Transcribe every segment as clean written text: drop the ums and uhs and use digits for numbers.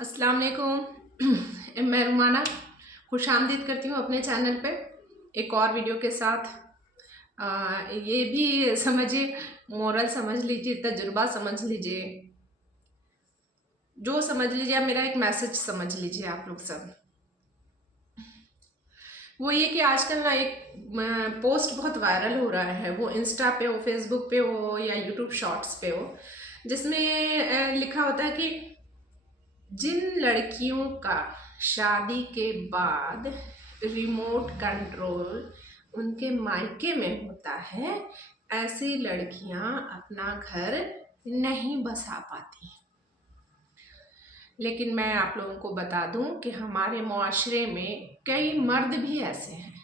अस्सलाम वालेकुम। मैं रुमाना खुश आमदीद करती हूँ अपने चैनल पे एक और वीडियो के साथ। ये भी समझिए, मोरल समझ लीजिए, तजुर्बा समझ लीजिए, जो समझ लीजिए, आप मेरा एक मैसेज समझ लीजिए आप लोग सब। वो ये कि आजकल ना एक पोस्ट बहुत वायरल हो रहा है, वो इंस्टा पे हो, फेसबुक पे हो या यूट्यूब शॉर्ट्स पे हो, जिसमें लिखा होता है कि जिन लड़कियों का शादी के बाद रिमोट कंट्रोल उनके मायके में होता है, ऐसी लड़कियां अपना घर नहीं बसा पाती। लेकिन मैं आप लोगों को बता दूं कि हमारे मुआशरे में कई मर्द भी ऐसे हैं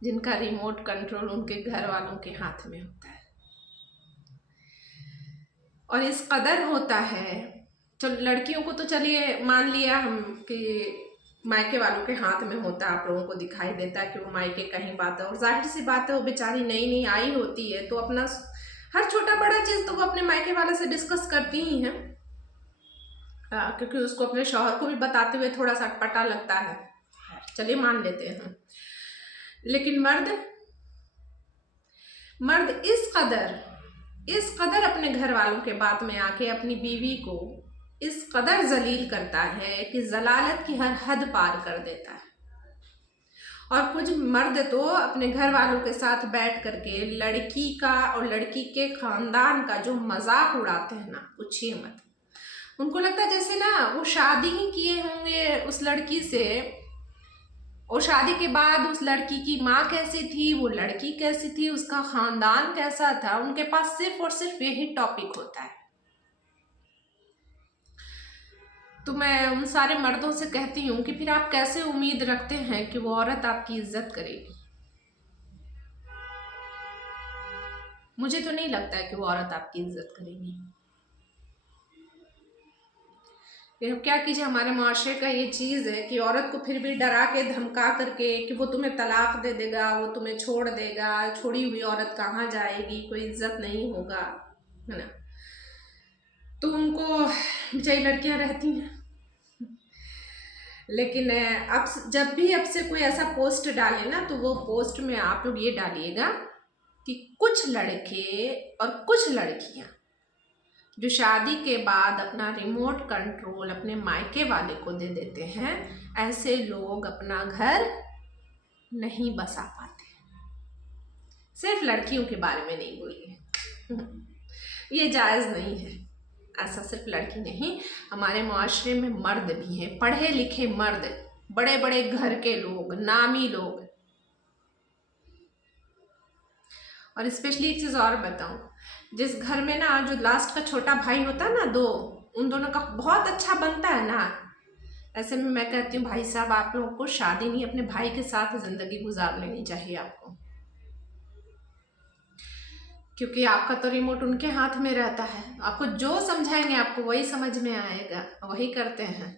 जिनका रिमोट कंट्रोल उनके घर वालों के हाथ में होता है, और इस कदर होता है। चलो लड़कियों को तो चलिए मान लिया हम कि मायके वालों के हाथ में होता है, आप लोगों को दिखाई देता है कि वो मायके कहीं बात है, और जाहिर सी बात है वो बेचारी नई नई आई होती है तो अपना हर छोटा बड़ा चीज़ तो वो अपने मायके वाले से डिस्कस करती ही हैं, क्योंकि उसको अपने शौहर को भी बताते हुए थोड़ा सा अटपटा लगता है। चलिए मान लेते हैं। लेकिन मर्द इस कदर अपने घर वालों के बात में आके अपनी बीवी को इस कदर जलील करता है कि जलालत की हर हद पार कर देता है। और कुछ मर्द तो अपने घर वालों के साथ बैठ करके लड़की का और लड़की के खानदान का जो मजाक उड़ाते हैं ना, पूछिए मत। उनको लगता है जैसे ना वो शादी ही किए होंगे उस लड़की से, और शादी के बाद उस लड़की की माँ कैसी थी, वो लड़की कैसी थी, उसका खानदान कैसा था, उनके पास सिर्फ और सिर्फ यही टॉपिक होता है। तो मैं उन सारे मर्दों से कहती हूँ कि फिर आप कैसे उम्मीद रखते हैं कि वो औरत आपकी इज्जत करेगी। मुझे तो नहीं लगता है कि वो औरत आपकी इज्जत करेगी। फिर क्या कीजिए, हमारे माशरे का ये चीज़ है कि औरत को फिर भी डरा के धमका करके कि वो तुम्हें तलाक दे देगा, वो तुम्हें छोड़ देगा, छोड़ी हुई औरत कहाँ जाएगी, कोई इज्जत नहीं होगा, है ना। तो उनको बेचारी लड़कियां रहती हैं। लेकिन अब जब भी अब से कोई ऐसा पोस्ट डाले ना, तो वो पोस्ट में आप लोग ये डालिएगा कि कुछ लड़के और कुछ लड़कियां जो शादी के बाद अपना रिमोट कंट्रोल अपने मायके वाले को दे देते हैं, ऐसे लोग अपना घर नहीं बसा पाते। सिर्फ लड़कियों के बारे में नहीं बोलिए, ये जायज़ नहीं है। ऐसा सिर्फ लड़की नहीं, हमारे मुआशरे में मर्द भी हैं, पढ़े लिखे मर्द, बड़े बड़े घर के लोग, नामी लोग। और स्पेशली एक चीज़ और बताऊं, जिस घर में ना जो लास्ट का छोटा भाई होता है ना, उन दोनों का बहुत अच्छा बनता है ना, ऐसे में मैं कहती हूँ भाई साहब, आप लोगों को शादी नहीं अपने भाई के साथ ज़िंदगी गुजार लेनी चाहिए आपको, क्योंकि आपका तो रिमोट उनके हाथ में रहता है। आपको जो समझाएंगे आपको वही समझ में आएगा, वही करते हैं।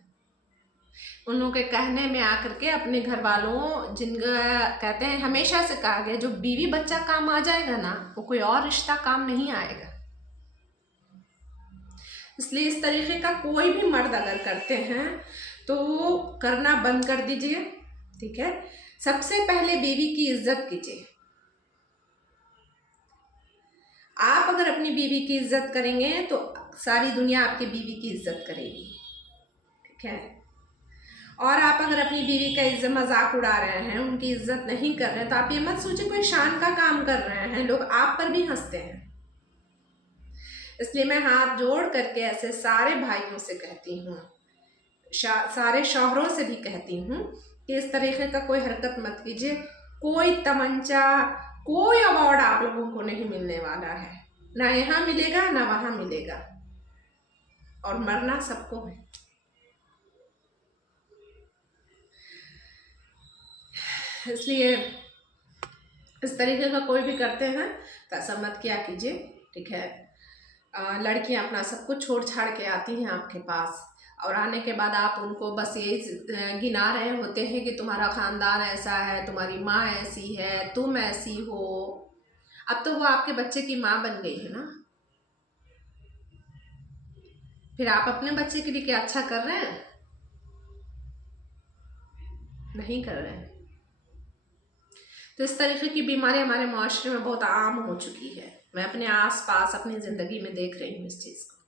उन लोगों के कहने में आकर के अपने घर वालों, जिनका कहते हैं हमेशा से कहा गया, जो बीवी बच्चा काम आ जाएगा ना, वो कोई और रिश्ता काम नहीं आएगा। इसलिए इस तरीके का कोई भी मर्द अगर करते हैं तो वो करना बंद कर दीजिए, ठीक है। सबसे पहले बीवी की इज्जत कीजिए। आप अगर अपनी बीवी की इज्जत करेंगे तो सारी दुनिया आपकी बीवी की इज्जत करेगी, ठीक है। और आप अगर अपनी बीवी का इज्जत मजाक उड़ा रहे हैं, उनकी इज्जत नहीं कर रहे हैं, तो आप ये मत सोचिए कोई शान का काम कर रहे हैं, लोग आप पर भी हंसते हैं। इसलिए मैं हाथ जोड़ करके ऐसे सारे भाइयों से कहती हूँ, सारे शौहरों से भी कहती हूँ कि इस तरीके का कोई हरकत मत कीजिए। कोई तमंचा, कोई अवार्ड आप लोगों को नहीं मिलने वाला है, ना यहाँ मिलेगा ना वहाँ मिलेगा, और मरना सबको है। इसलिए इस तरीके का कोई भी करते हैं तो ऐसा मत किया कीजिए, ठीक है। लड़कियां अपना सब कुछ छोड़ छाड़ के आती हैं आपके पास, और आने के बाद आप उनको बस ये गिना रहे होते हैं कि तुम्हारा ख़ानदान ऐसा है, तुम्हारी माँ ऐसी है, तुम ऐसी हो। अब तो वो आपके बच्चे की माँ बन गई है ना। फिर आप अपने बच्चे के लिए क्या अच्छा कर रहे हैं? नहीं कर रहे हैं। तो इस तरीके की बीमारी हमारे माशरे में बहुत आम हो चुकी है। मैं अपने आसपास अपनी ज़िंदगी में देख रही हूँ इस चीज़ को।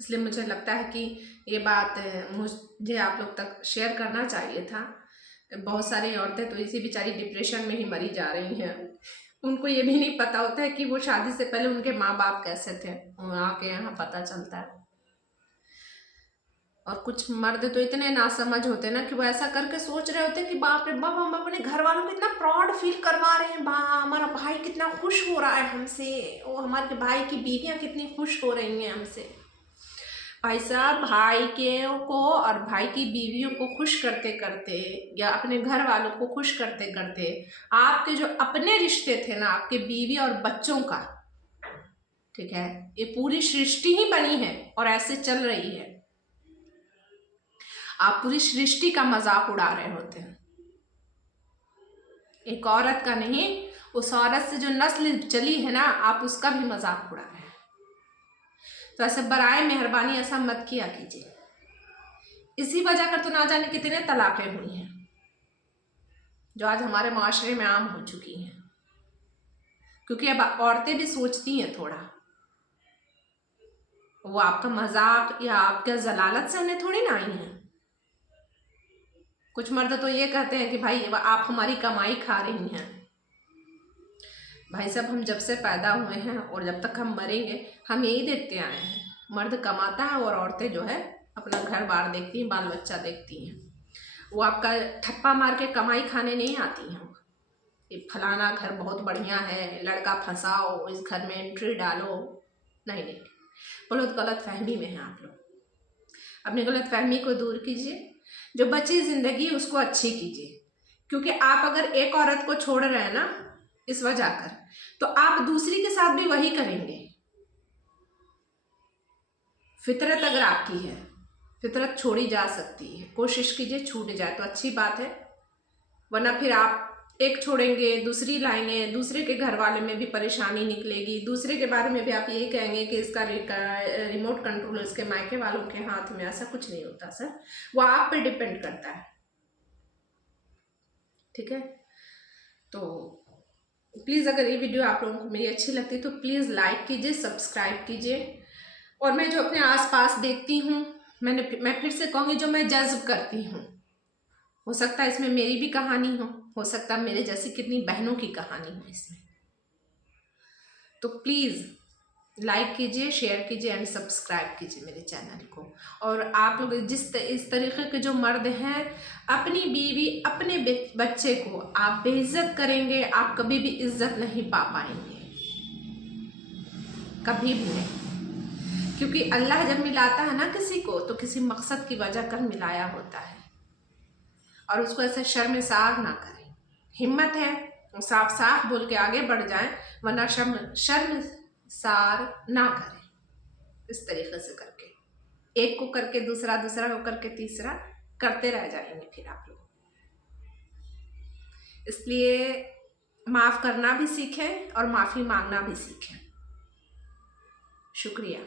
इसलिए मुझे लगता है कि ये बात मुझे आप लोग तक शेयर करना चाहिए था। बहुत सारी औरतें तो इसी बेचारी डिप्रेशन में ही मरी जा रही हैं। उनको ये भी नहीं पता होता है कि वो शादी से पहले उनके माँ बाप कैसे थे, आके यहाँ पता चलता है। और कुछ मर्द तो इतने नासमझ होते हैं ना कि वो ऐसा करके सोच रहे होते हैं कि बाप रे बाप, हम अपने घर वालों को इतना प्राउड फील करवा रहे हैं, हमारा भाई कितना खुश हो रहा है हमसे, और हमारे भाई की बीवियाँ कितनी खुश हो रही हैं हमसे। भाई साहब, भाई के को और भाई की बीवियों को खुश करते करते या अपने घर वालों को खुश करते करते आपके जो अपने रिश्ते थे ना, आपके बीवी और बच्चों का, ठीक है, ये पूरी सृष्टि ही बनी है और ऐसे चल रही है। आप पूरी सृष्टि का मजाक उड़ा रहे होते हैं, एक औरत का नहीं, उस औरत से जो नस्ल चली है ना, आप उसका भी मजाक उड़ा रहे हैं। तो ऐसे बराए मेहरबानी ऐसा मत किया कीजिए। इसी वजह कर तो ना जाने कितने तलाकें हुई हैं जो आज हमारे माशरे में आम हो चुकी हैं, क्योंकि अब औरतें भी सोचती हैं थोड़ा। वो आपका मजाक या आपका जलालत से उन्हें थोड़ी ना आई है। कुछ मर्द तो ये कहते हैं कि भाई आप हमारी कमाई खा रही हैं। भाई साहब, हम जब से पैदा हुए हैं और जब तक हम मरेंगे हम यही देखते आए हैं, मर्द कमाता है और औरतें जो है अपना घर बार देखती हैं, बाल बच्चा देखती हैं। वो आपका ठप्पा मार के कमाई खाने नहीं आती हैं। ये फलाना घर बहुत बढ़िया है, लड़का फंसाओ, इस घर में एंट्री डालो, नहीं नहीं, बहुत गलत फहमी में है आप लोग। अपनी गलत फहमी को दूर कीजिए, जो बची ज़िंदगी उसको अच्छी कीजिए। क्योंकि आप अगर एक औरत को छोड़ रहे हैं ना इस वजह कर, तो आप दूसरी के साथ भी वही करेंगे। फितरत अगर आपकी है, फितरत छोड़ी जा सकती है, कोशिश कीजिए छूट जाए तो अच्छी बात है, वरना फिर आप एक छोड़ेंगे, दूसरी लाएंगे, दूसरे के घर वाले में भी परेशानी निकलेगी, दूसरे के बारे में भी आप यही कहेंगे कि इसका रिमोट कंट्रोल इसके मायके वालों के हाथ में। ऐसा कुछ नहीं होता सर, वो आप पे डिपेंड करता है, ठीक है। तो प्लीज़ अगर ये वीडियो आप लोगों को मेरी अच्छी लगती है तो प्लीज़ लाइक कीजिए, सब्सक्राइब कीजिए। और मैं जो अपने आसपास देखती हूँ, मैं फिर से कहूँगी, जो मैं जज्ब करती हूँ, हो सकता है इसमें मेरी भी कहानी हो सकता है मेरे जैसी कितनी बहनों की कहानी हो इसमें। तो प्लीज़ लाइक कीजिए, शेयर कीजिए एंड सब्सक्राइब कीजिए मेरे चैनल को। और आप लोग इस तरीके के जो मर्द हैं, अपनी बीवी अपने बच्चे को आप बेइज्जत करेंगे, आप कभी भी इज्जत नहीं पा पाएंगे, कभी भी नहीं। क्योंकि अल्लाह जब मिलाता है ना किसी को, तो किसी मकसद की वजह कर मिलाया होता है, और उसको ऐसे शर्मसार ना करें। हिम्मत है तो साफ साफ बोल के आगे बढ़ जाएं, वरना शर्मसार ना करें। इस तरीके से करके एक को करके दूसरा, दूसरा को करके तीसरा, करते रह जाएंगे फिर आप लोग। इसलिए माफ़ करना भी सीखें और माफ़ी मांगना भी सीखें। शुक्रिया।